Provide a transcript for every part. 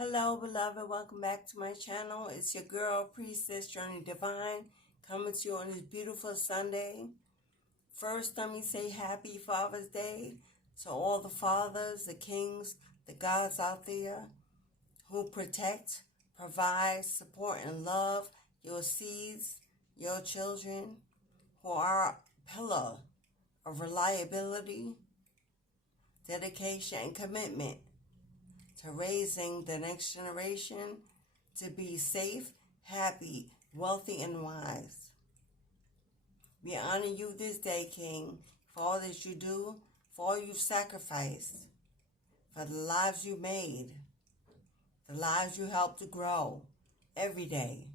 Hello, beloved. Welcome back to my channel. It's your girl, Priestess Journey Divine, coming to you on this beautiful Sunday. First, let me say Happy Father's Day to all the fathers, the kings, the gods out there who protect, provide, support, and love your seeds, your children, who are a pillar of reliability, dedication, and commitment to raising the next generation to be safe, happy, wealthy, and wise. We honor you this day, King, for all that you do, for all you've sacrificed, for the lives you made, the lives you helped to grow every day,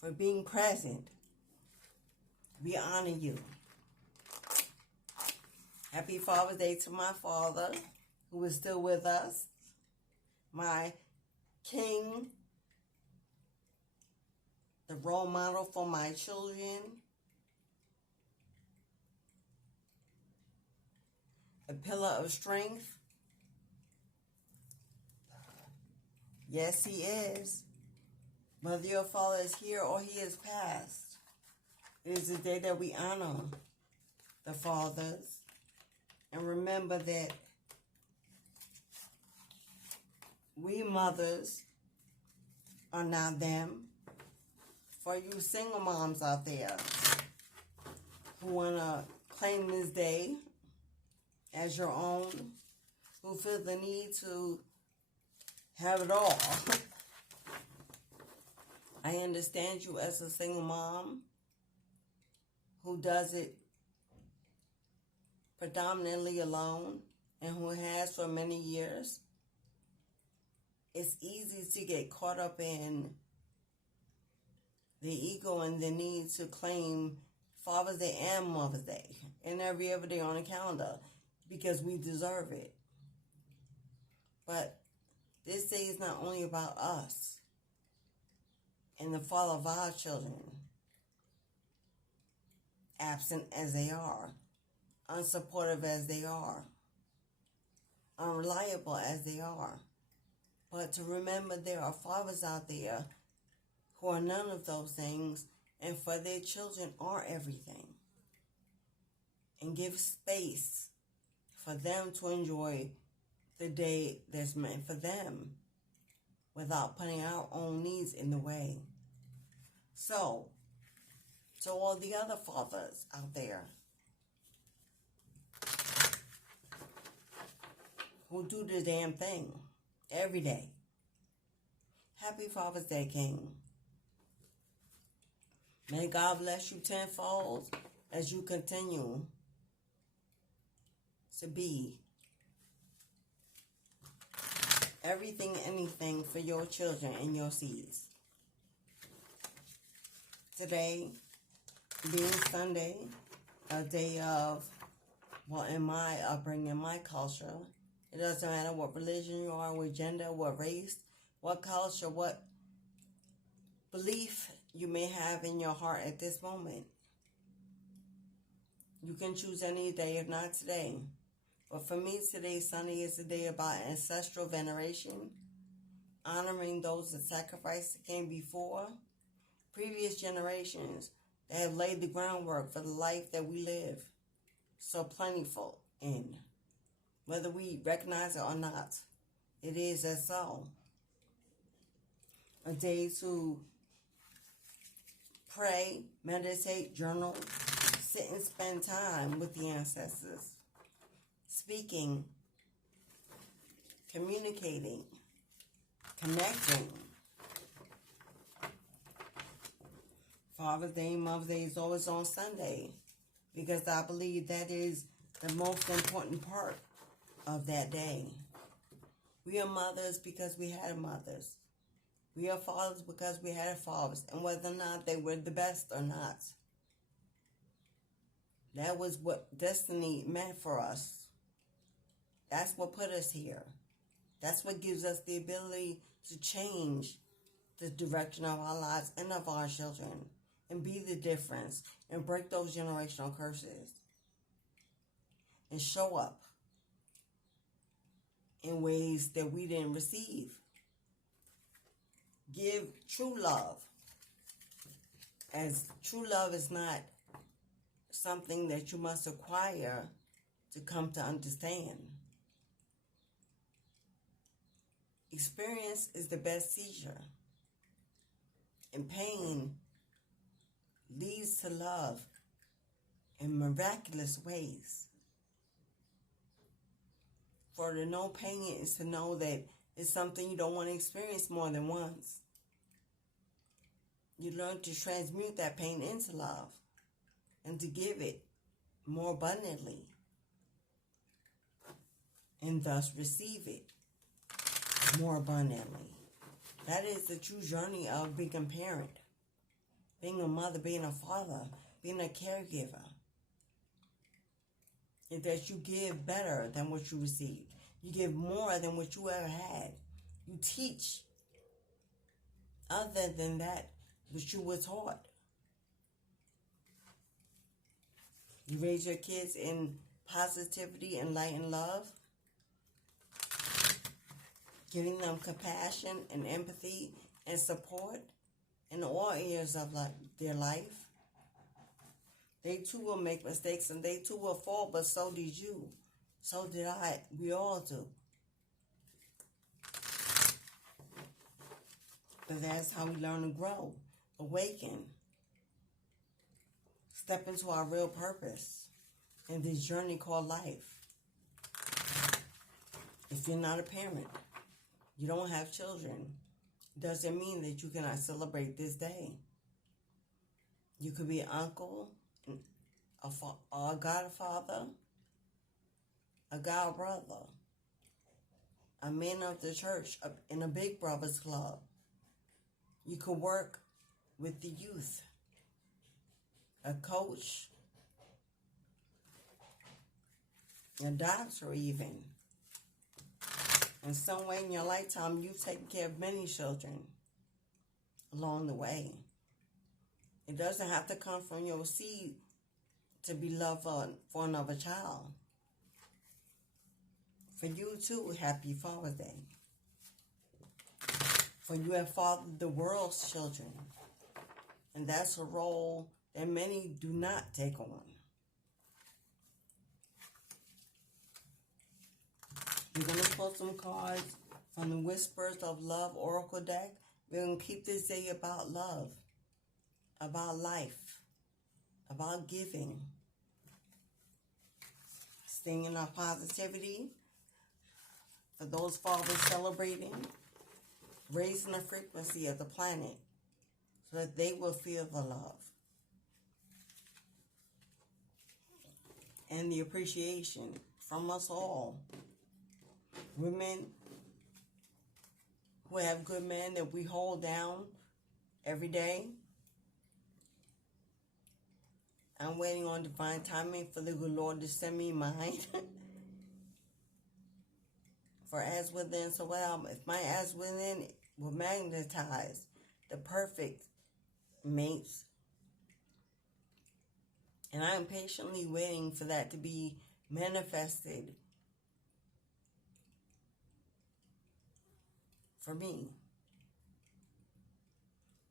for being present. We honor you. Happy Father's Day to my father, who is still with us, my king, the role model for my children, a pillar of strength. Yes, he is. Whether your father is here or he is passed, it is the day that we honor the fathers and remember that we mothers are not them. For you single moms out there who want to claim this day as your own, who feel the need to have it all. I understand you as a single mom who does it predominantly alone and who has for many years. It's easy to get caught up in the ego and the need to claim Father's Day and Mother's Day and every other day on the calendar because we deserve it. But this day is not only about us and the father of our children, absent as they are, unsupportive as they are, unreliable as they are. But to remember there are fathers out there who are none of those things and for their children are everything. And give space for them to enjoy the day that's meant for them without putting our own needs in the way. So, to all the other fathers out there who do the damn thing every day, Happy Father's Day, King. May God bless you tenfold as you continue to be everything, anything for your children and your seeds. Today, being Sunday, a day of, well, in my upbringing, my culture, it doesn't matter what religion you are, what gender, what race, what culture, what belief you may have in your heart at this moment. You can choose any day, if not today. But for me, today, Sunday, is a day about ancestral veneration, honoring those that sacrificed that came before, previous generations that have laid the groundwork for the life that we live, so plentiful in. Whether we recognize it or not, it is as so. A day to pray, meditate, journal, sit and spend time with the ancestors, speaking, communicating, connecting. Father's Day, Mother's Day is always on Sunday because I believe that is the most important part of that day. We are mothers because we had mothers. We are fathers because we had fathers, and whether or not they were the best or not, that was what destiny meant for us. That's what put us here. That's what gives us the ability to change the direction of our lives and of our children and be the difference and break those generational curses and show up in ways that we didn't receive give true love, as true love is not something that you must acquire to come to understand. Experience is the best teacher, and pain leads to love in miraculous ways. For to know pain is to know that it's something you don't want to experience more than once. You learn to transmute that pain into love and to give it more abundantly, and thus receive it more abundantly. That is the true journey of being a parent, being a mother, being a father, being a caregiver. Is that you give better than what you received. You give more than what you ever had. You teach other than that which you were taught. You raise your kids in positivity and light and love, giving them compassion and empathy and support in all areas of their life. They too will make mistakes and they too will fall, but so did you. So did I. We all do. But that's how we learn to grow, awaken, step into our real purpose in this journey called life. If you're not a parent, you don't have children, doesn't mean that you cannot celebrate this day. You could be an uncle, a godfather, a god brother, a man of the church in a big brothers club. You could work with the youth, a coach, a doctor even. In some way in your lifetime, you've taken care of many children along the way. It doesn't have to come from your seed to be loved for another child. For you too, happy Father's Day. For you have fathered the world's children. And that's a role that many do not take on. We're going to pull some cards from the Whispers of Love Oracle deck. We're going to keep this day about love, about life, about giving, staying in our positivity. For those fathers celebrating, raising the frequency of the planet so that they will feel the love and the appreciation from us all. Women who have good men that we hold down every day. I'm waiting on divine timing for the good Lord to send me mine. For as within, so well, if my as within will magnetize the perfect mates. And I am patiently waiting for that to be manifested for me.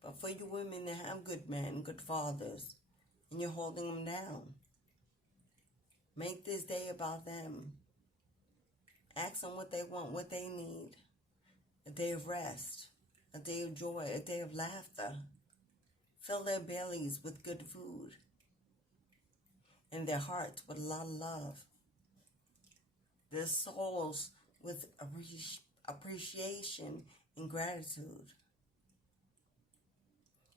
But for you women that have good men, good fathers, and you're holding them down, make this day about them. Ask them what they want, what they need. A day of rest, a day of joy, a day of laughter. Fill their bellies with good food and their hearts with a lot of love. Their souls with appreciation and gratitude.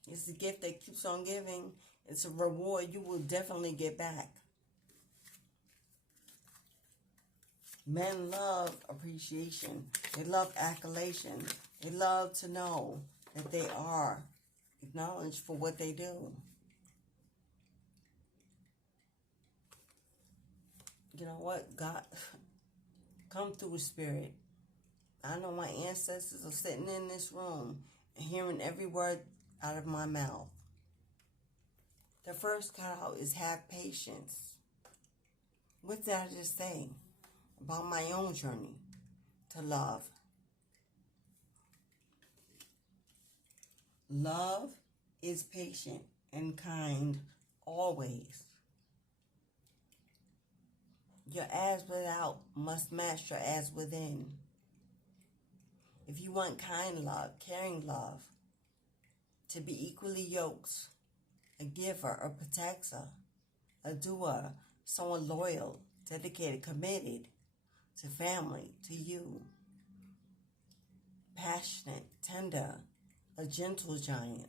It's a gift that keeps on giving. It's a reward you will definitely get back. Men love appreciation. They love accolation. They love to know that they are acknowledged for what they do. You know what? God, come through Spirit. I know my ancestors are sitting in this room and hearing every word out of my mouth. The first call is have patience. What did I just say about my own journey to love? Love is patient and kind always. Your as without must match your as within. If you want kind love, caring love, to be equally yoked, a giver, a protector, a doer, someone loyal, dedicated, committed to family, to you, passionate, tender, a gentle giant.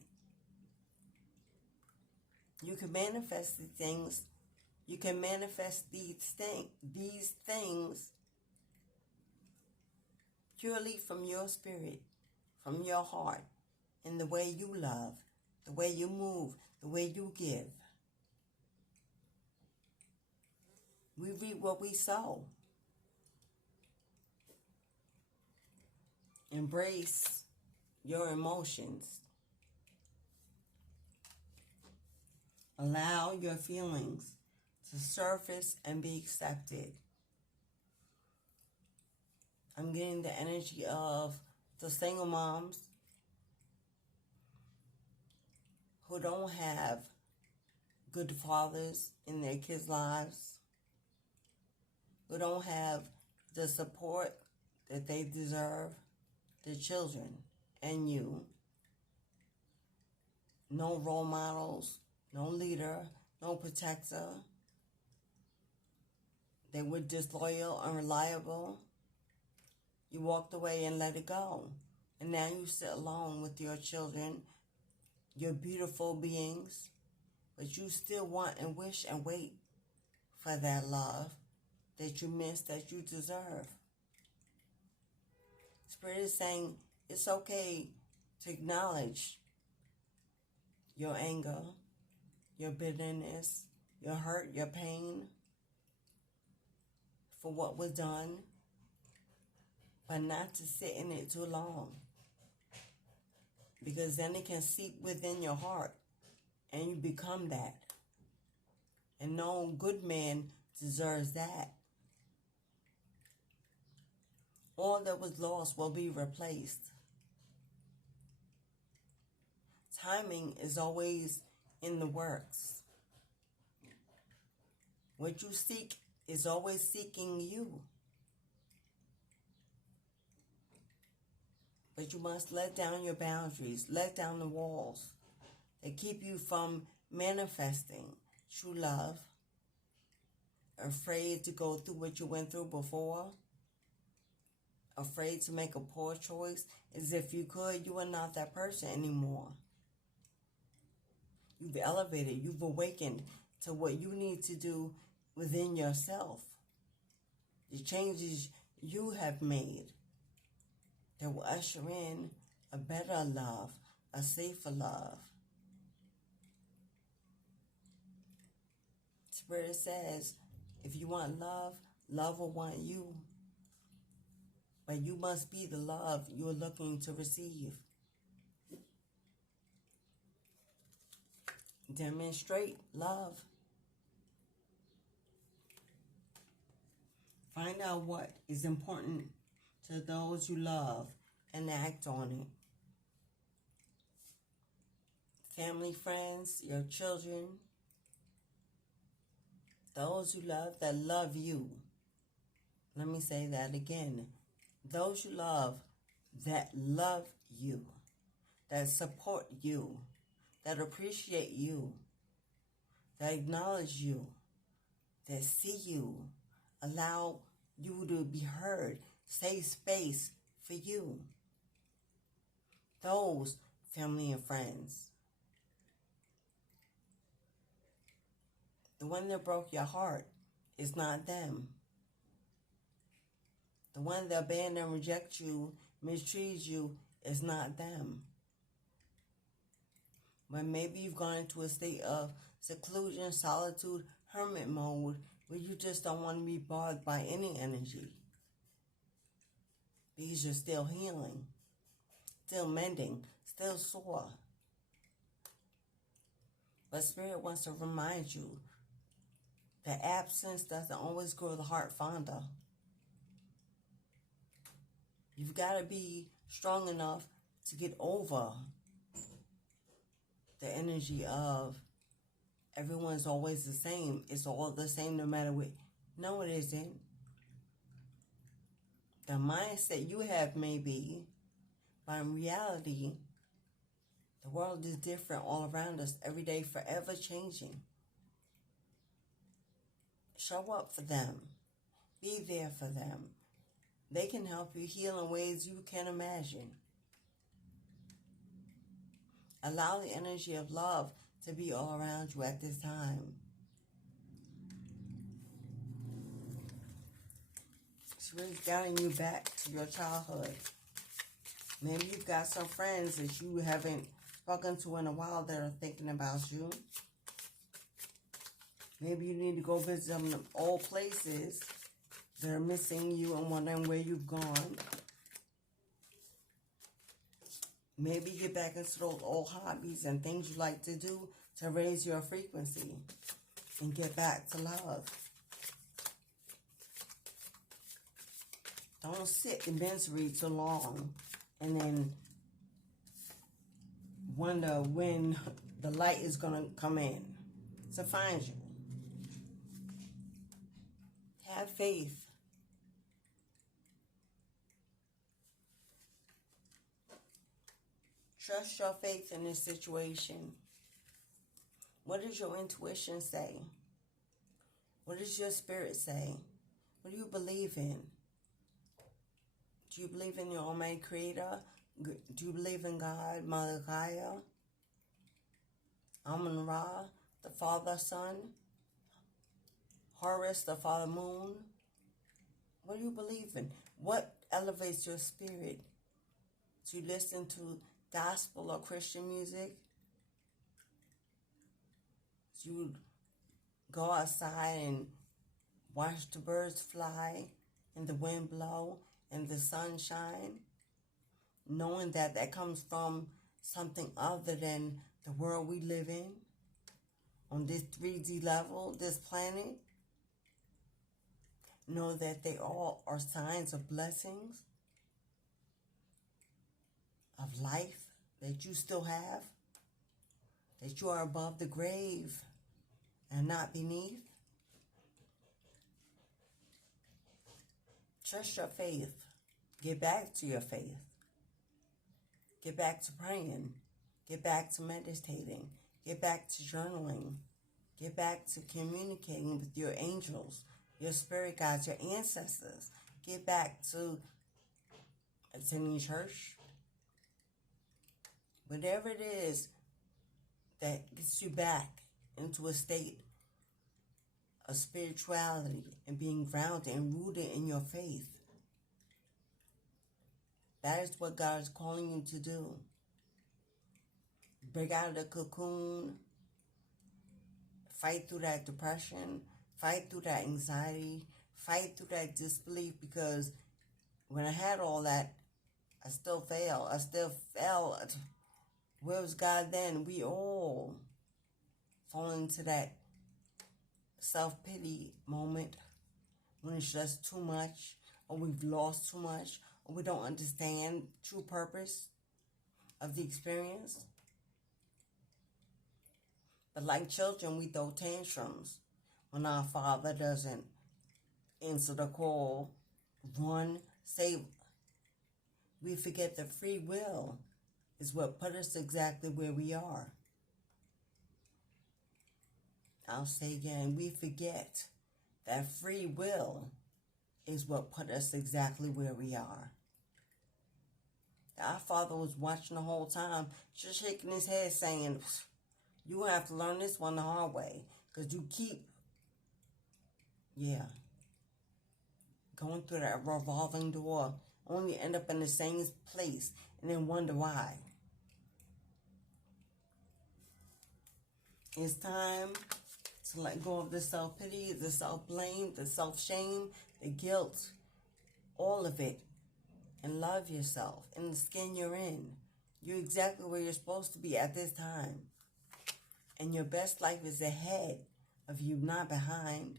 You can manifest these things. You can manifest these things purely from your spirit, from your heart, in the way you love, the way you move, the way you give. We reap what we sow. Embrace your emotions. Allow your feelings to surface and be accepted. I'm getting the energy of the single moms who don't have good fathers in their kids' lives, who don't have the support that they deserve, their children and you. No role models, no leader, no protector. They were disloyal, unreliable. You walked away and let it go. And now you sit alone with your children, your beautiful beings, but you still want and wish and wait for that love that you miss, that you deserve. Spirit is saying it's okay to acknowledge your anger, your bitterness, your hurt, your pain for what was done, but not to sit in it too long, because then it can seep within your heart and you become that. And no good man deserves that. All that was lost will be replaced. Timing is always in the works. What you seek is always seeking you. But you must let down your boundaries, let down the walls that keep you from manifesting true love. Afraid to go through what you went through before. Afraid to make a poor choice. As if you could, you are not that person anymore. You've elevated, you've awakened to what you need to do within yourself. The changes you have made that will usher in a better love, a safer love. Spirit says, if you want love, love will want you. But you must be the love you're looking to receive. Demonstrate love. Find out what is important to those you love and act on it. Family, friends, your children, those you love that love you. Let me say that again. Those you love that love you, that support you, that appreciate you, that acknowledge you, that see you, allow you to be heard, save space for you. Those family and friends. The one that broke your heart is not them. The one that abandoned and reject you, mistreats you, is not them. But maybe you've gone into a state of seclusion, solitude, hermit mode, where you just don't want to be bothered by any energy. Because you're still healing, still mending, still sore. But Spirit wants to remind you that absence doesn't always grow the heart fonder. You've got to be strong enough to get over the energy of everyone's always the same. It's all the same no matter what. No, it isn't. The mindset you have may be, but in reality, the world is different all around us, every day, forever changing. Show up for them. Be there for them. They can help you heal in ways you can't imagine. Allow the energy of love to be all around you at this time. It's really guiding you back to your childhood. Maybe you've got some friends that you haven't spoken to in a while that are thinking about you. Maybe you need to go visit some of the old places that are missing you and wondering where you've gone. Maybe get back into those old hobbies and things you like to do to raise your frequency and get back to love. Don't sit in misery too long and then wonder when the light is going to come in to find you. Have faith. Trust your faith in this situation. What does your intuition say? What does your spirit say? What do you believe in? Do you believe in your Almighty Creator? Do you believe in God, Mother Gaia, Amun-Ra, the Father Sun, Horus, the Father Moon? What do you believe in? What elevates your spirit? Do you listen to gospel or Christian music? Do you go outside and watch the birds fly and the wind blow and the sun shine, knowing that that comes from something other than the world we live in, on this 3D level, this planet? Know that they all are signs of blessings, of life that you still have, that you are above the grave and not beneath. Trust your faith. Get back to your faith. Get back to praying. Get back to meditating. Get back to journaling. Get back to communicating with your angels, your spirit guides, your ancestors. Get back to attending church. Whatever it is that gets you back into a state of spirituality and being grounded and rooted in your faith. That is what God is calling you to do. Break out of the cocoon. Fight through that depression. Fight through that anxiety. Fight through that disbelief, because when I had all that, I still failed. I still fell. Where was God then? We all fall into that self-pity moment when it's just too much, or we've lost too much, or we don't understand true purpose of the experience. But like children, we throw tantrums when our Father doesn't answer the call, run, save. We forget that free will is what put us exactly where we are. I'll say again, we forget that free will is what put us exactly where we are. Our Father was watching the whole time, just shaking his head saying, you have to learn this one the hard way, because you keep, going through that revolving door, only end up in the same place and then wonder why. It's time to let go of the self-pity, the self-blame, the self-shame, the guilt, all of it, and love yourself in the skin you're in. You're exactly where you're supposed to be at this time. And your best life is ahead of you, not behind.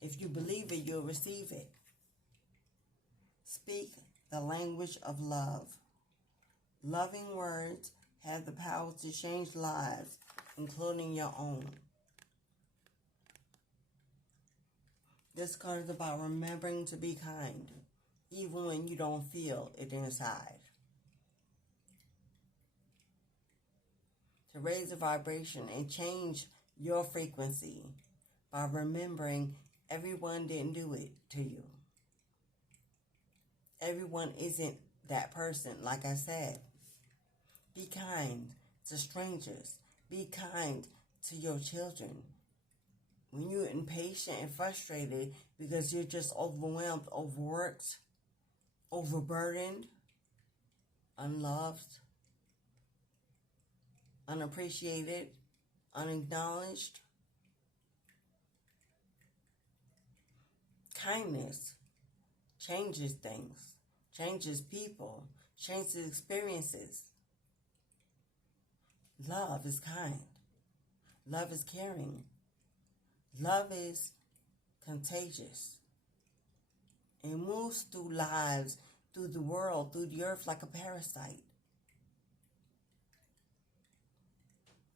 If you believe it, you'll receive it. Speak the language of love. Loving words have the power to change lives, including your own. This card is about remembering to be kind, even when you don't feel it inside. To raise the vibration and change your frequency by remembering everyone didn't do it to you. Everyone isn't that person, like I said. Be kind to strangers. Be kind to your children. When you're impatient and frustrated because you're just overwhelmed, overworked, overburdened, unloved, unappreciated, unacknowledged, kindness changes things, changes people, changes experiences. Love is kind. Love is caring. Love is contagious. It moves through lives, through the world, through the earth like a parasite,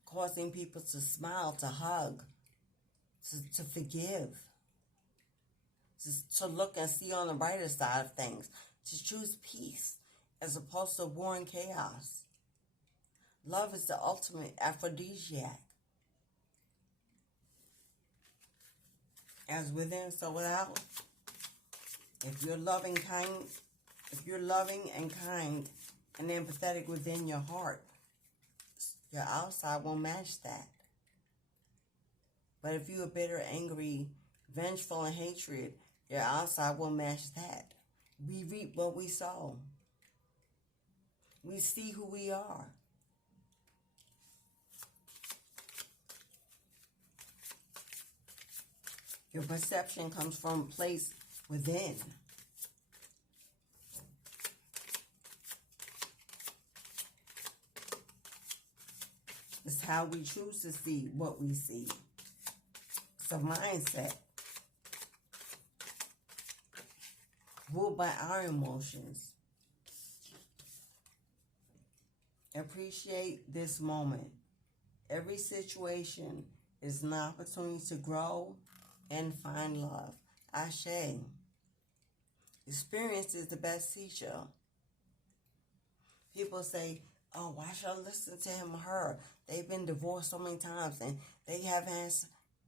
causing people to smile, to hug, to forgive, to look and see on the brighter side of things, to choose peace as opposed to war and chaos. Love is the ultimate aphrodisiac. As within, so without. If you're loving and kind and empathetic within your heart, your outside will match that. But if you're bitter, angry, vengeful, and hatred, your outside will match that. We reap what we sow. We see who we are. Your perception comes from a place within. It's how we choose to see what we see. It's a mindset. Ruled by our emotions. Appreciate this moment. Every situation is an opportunity to grow and find love. Ashe. Experience is the best teacher. People say, oh, why should I listen to him or her? They've been divorced so many times and they haven't had...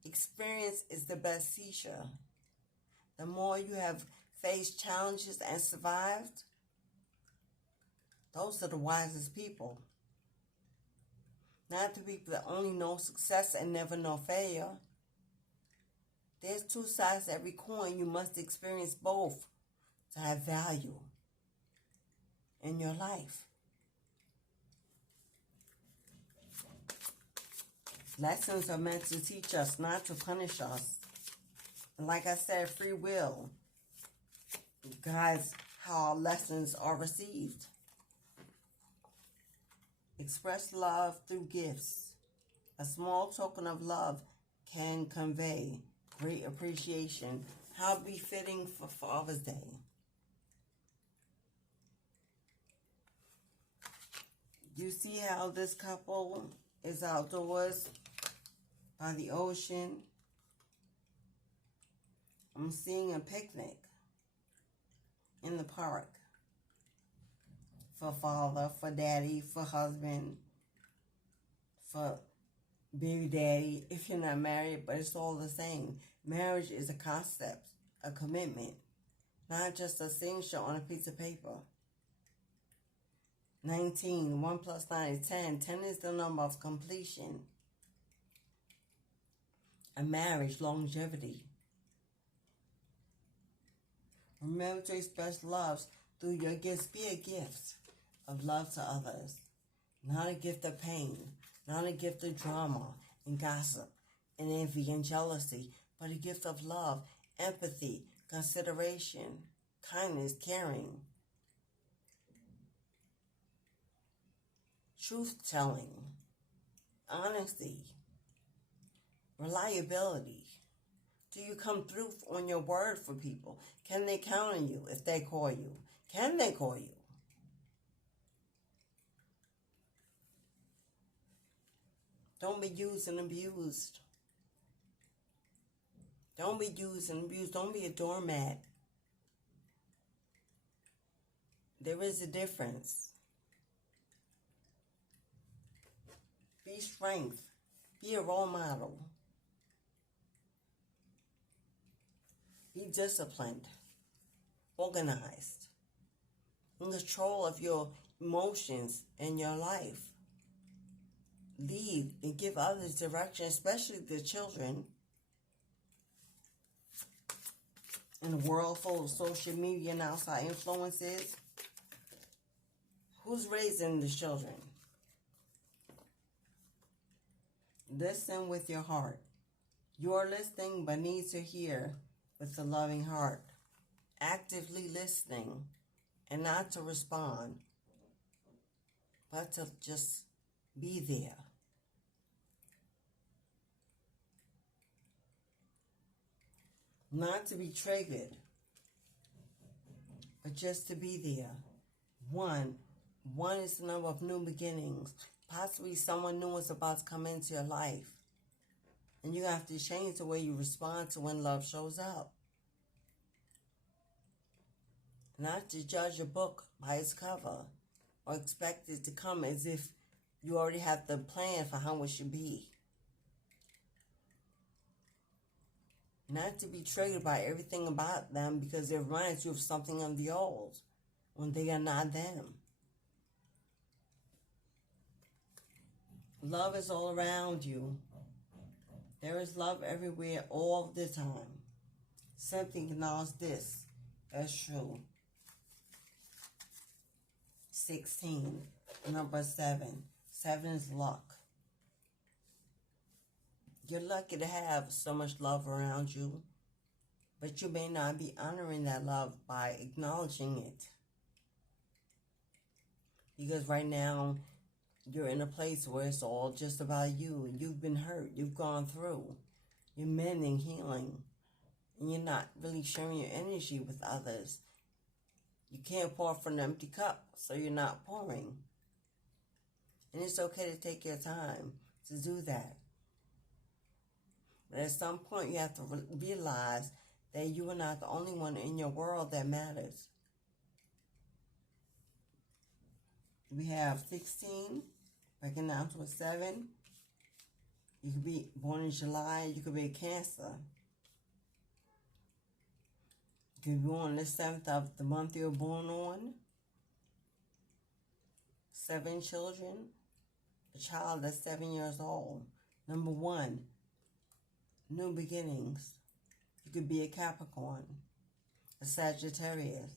Experience is the best teacher. The more you have faced challenges and survived, those are the wisest people. Not the people that only know success and never know failure. There's two sides to every coin. You must experience both to have value in your life. Lessons are meant to teach us, not to punish us. And like I said, free will guides how our lessons are received. Express love through gifts. A small token of love can convey great appreciation. How befitting for Father's Day. You see how this couple is outdoors by the ocean. I'm seeing a picnic in the park for father, for daddy, for husband, for baby daddy, if you're not married, but it's all the same. Marriage is a concept, a commitment, not just a signature on a piece of paper. 19, 1 plus 9 is 10. 10 is the number of completion. A marriage, longevity. Remember to express love through your gifts. Be a gift of love to others. Not a gift of pain. Not a gift of drama and gossip and envy and jealousy, but a gift of love, empathy, consideration, kindness, caring, truth-telling, honesty, reliability. Do you come through on your word for people? Can they count on you if they call you? Can they call you? Don't be used and abused. Don't be used and abused. Don't be a doormat. There is a difference. Be strength. Be a role model. Be disciplined. Organized. In control of your emotions and your life. Lead and give others direction, especially the children. In a world full of social media and outside influences, who's raising the children? Listen with your heart. You are listening but need to hear with a loving heart. Actively listening and not to respond, but to just be there. Not to be triggered, but just to be there. One is the number of new beginnings. Possibly someone new is about to come into your life. And you have to change the way you respond to when love shows up. Not to judge a book by its cover or expect it to come as if you already have the plan for how it should be. Not to be triggered by everything about them because it reminds you of something of the old when they are not them. Love is all around you. There is love everywhere all the time. Simply acknowledge this as true. 16, number 7. 7 is luck. You're lucky to have so much love around you, but you may not be honoring that love by acknowledging it. Because right now, you're in a place where it's all just about you. You've been hurt. You've gone through. You're mending, healing. And you're not really sharing your energy with others. You can't pour from an empty cup, so you're not pouring. And it's okay to take your time to do that. But at some point, you have to realize that you are not the only one in your world that matters. We have 16, breaking down to a 7. You could be born in July. You could be a Cancer. You could be born the 7th of the month you're born on. 7 children. A child that's 7 years old. Number 1. New beginnings. You could be a Capricorn, a Sagittarius.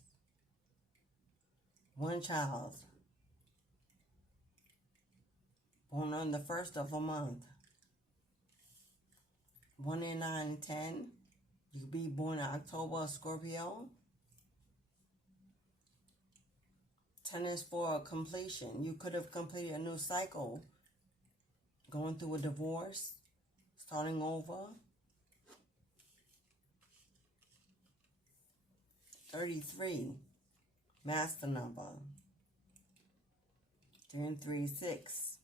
1 child, born on the 1st of a month. 1 in 9 and 10. You could be born in October, Scorpio. 10 is for completion. You could have completed a new cycle, going through a divorce, starting over. 33, master number. 3 and 3, 6.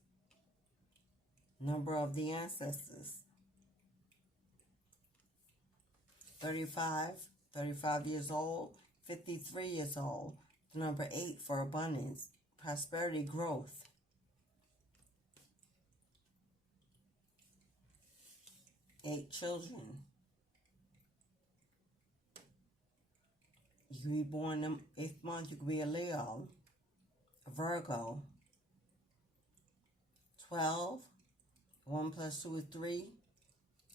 Number of the ancestors. 35 years old. 53 years old. The number 8 for abundance, prosperity, growth. 8 children. You could be born in the 8th month. You could be a Leo, a Virgo. 12. 1 plus 2 is 3. You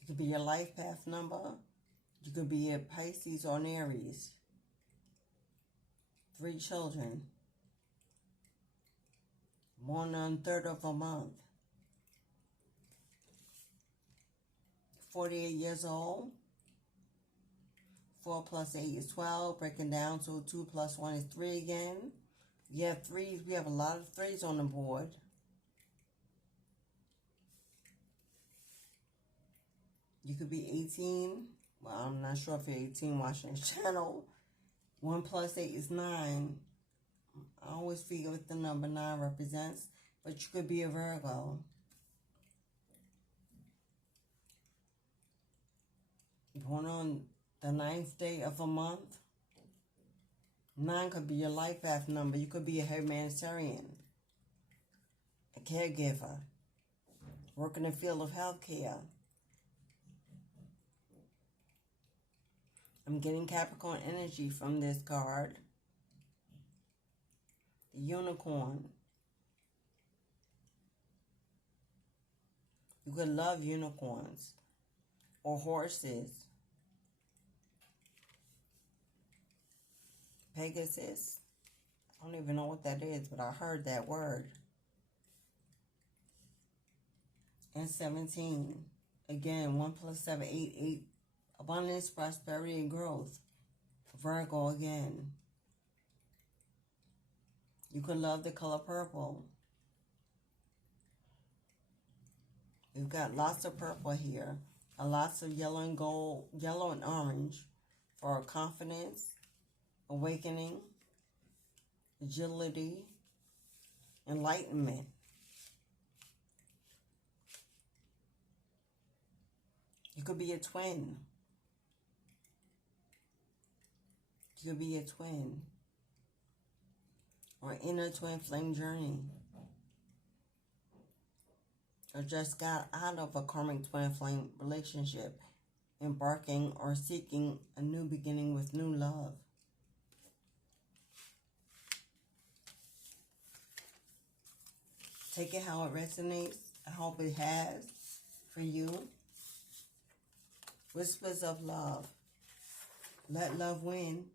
could be your life path number. You could be a Pisces or an Aries. 3 children. Born on the 3rd of a month. 48 years old. 4 plus 8 is 12. Breaking down to 2 plus 1 is 3 again. You have 3s. We have a lot of 3s on the board. You could be 18. Well, I'm not sure if you're 18 watching this channel. 1 plus 8 is 9. I always figure what the number 9 represents. But you could be a Virgo. Born on the 9th day of a month. 9 could be your life path number. You could be a humanitarian, a caregiver, work in the field of healthcare. I'm getting Capricorn energy from this card. The unicorn. You could love unicorns or horses. Pegasus. I don't even know what that is, but I heard that word. And 17. Again, 1 plus 7, 8, 8. Abundance, prosperity, and growth. Virgo again. You could love the color purple. We've got lots of purple here. And lots of yellow and gold, yellow and orange for confidence, awakening, agility, enlightenment. You could be a twin. You could be a twin. Or inner twin flame journey. Or just got out of a karmic twin flame relationship, embarking or seeking a new beginning with new love. Take it how it resonates. I hope it has for you. Whispers of love. Let love win.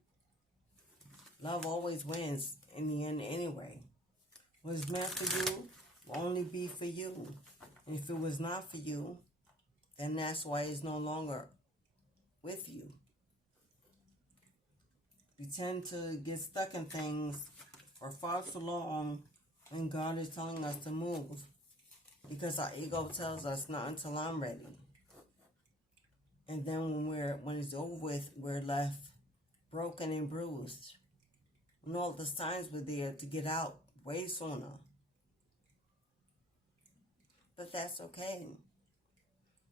Love always wins in the end anyway. What's meant for you will only be for you. And if it was not for you, then that's why it's no longer with you. We tend to get stuck in things for far too long when God is telling us to move. Because our ego tells us not until I'm ready. And then when it's over with, we're left broken and bruised. And all the signs were there to get out way sooner. But that's okay.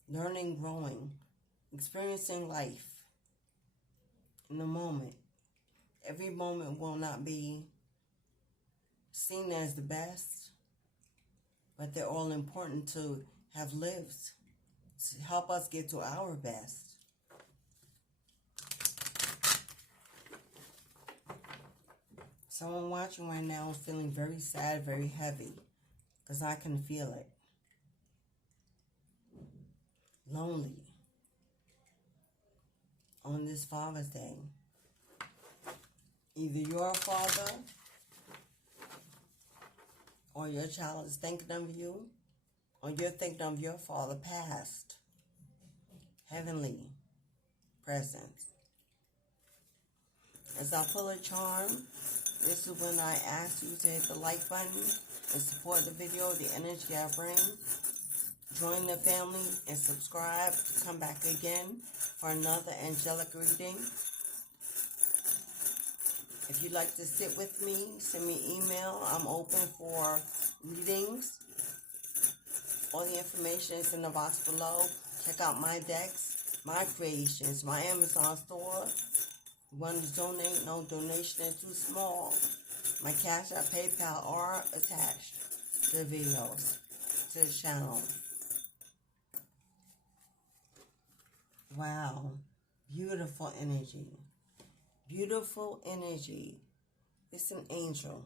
Learning, growing, experiencing life in the moment. Every moment will not be seen as the best, but they're all important to have lived to help us get to our best. Someone watching right now is feeling very sad, very heavy, because I can feel it. Lonely on this Father's Day. Either you're a father or your child is thinking of you, or you're thinking of your father past, heavenly presence. As I pull a charm, this is when I ask you to hit the like button and support the video, the energy I bring. Join the family and subscribe. Come back again for another angelic reading. If you'd like to sit with me, send me an email. I'm open for readings. All the information is in the box below. Check out my decks, my creations, my Amazon store. You want to donate? No donation is too small. My Cashapp, PayPal are attached to the videos, to the channel. Wow, beautiful energy. Beautiful energy. It's an angel.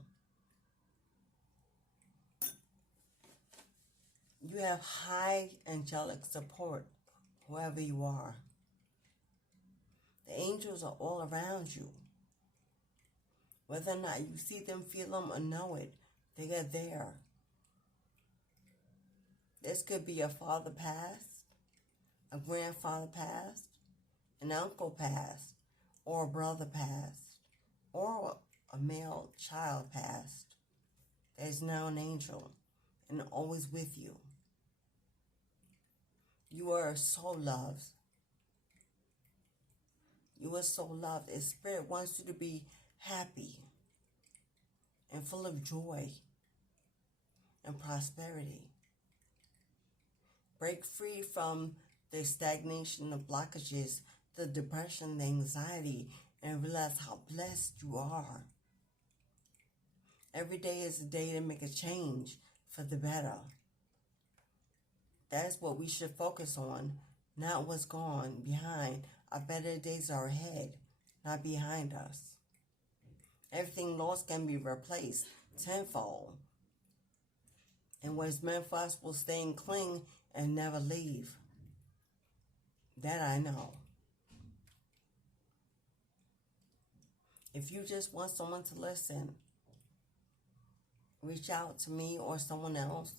You have high angelic support, whoever you are. The angels are all around you. Whether or not you see them, feel them, or know it, they are there. This could be a father passed, a grandfather passed, an uncle passed, or a brother passed, or a male child passed. There's now an angel and always with you. You are so loved. You are so loved. And Spirit wants you to be happy and full of joy and prosperity. Break free from the stagnation, the blockages, the depression, the anxiety, and realize how blessed you are. Every day is a day to make a change for the better. That's what we should focus on, not what's gone behind. Our better days are ahead, not behind us. Everything lost can be replaced tenfold. And what is meant for us will stay and cling and never leave. That I know. If you just want someone to listen, reach out to me or someone else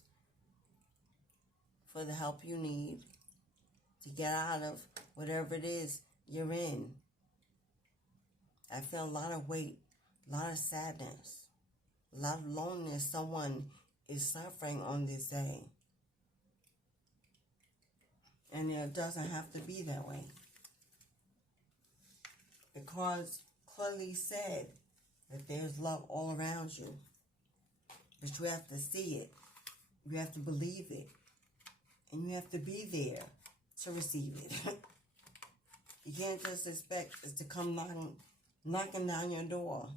for the help you need to get out of whatever it is you're in. I feel a lot of weight, a lot of sadness, a lot of loneliness. Someone is suffering on this day. And it doesn't have to be that way. The cards clearly said that there's love all around you. But you have to see it. You have to believe it. And you have to be there to receive it. You can't just expect it to come knocking down your door.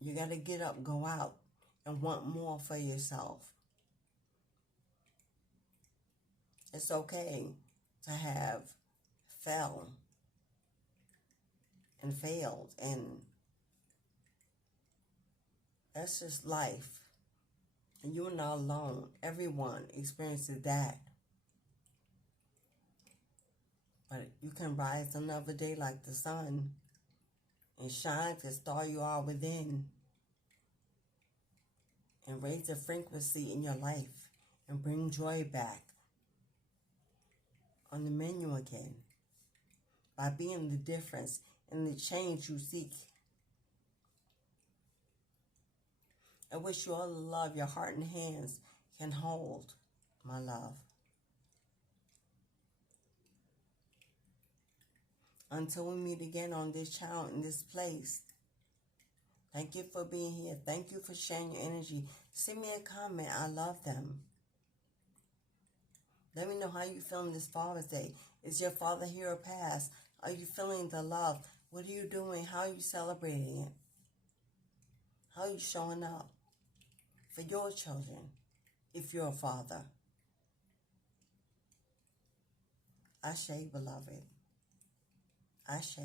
You got to get up, go out, and want more for yourself. It's okay to have fell and failed, and that's just life. And you're not alone. Everyone experiences that. But you can rise another day like the sun and shine the star you are within, and raise the frequency in your life and bring joy back on the menu again by being the difference and the change you seek. I wish you all the love your heart and hands can hold, my love. Until we meet again on this channel, in this place, thank you for being here. Thank you for sharing your energy. Send me a comment. I love them. Let me know how you feeling this Father's Day. Is your father here or past? Are you feeling the love? What are you doing? How are you celebrating it? How are you showing up for your children if you're a father? Ashe, beloved. Ashe.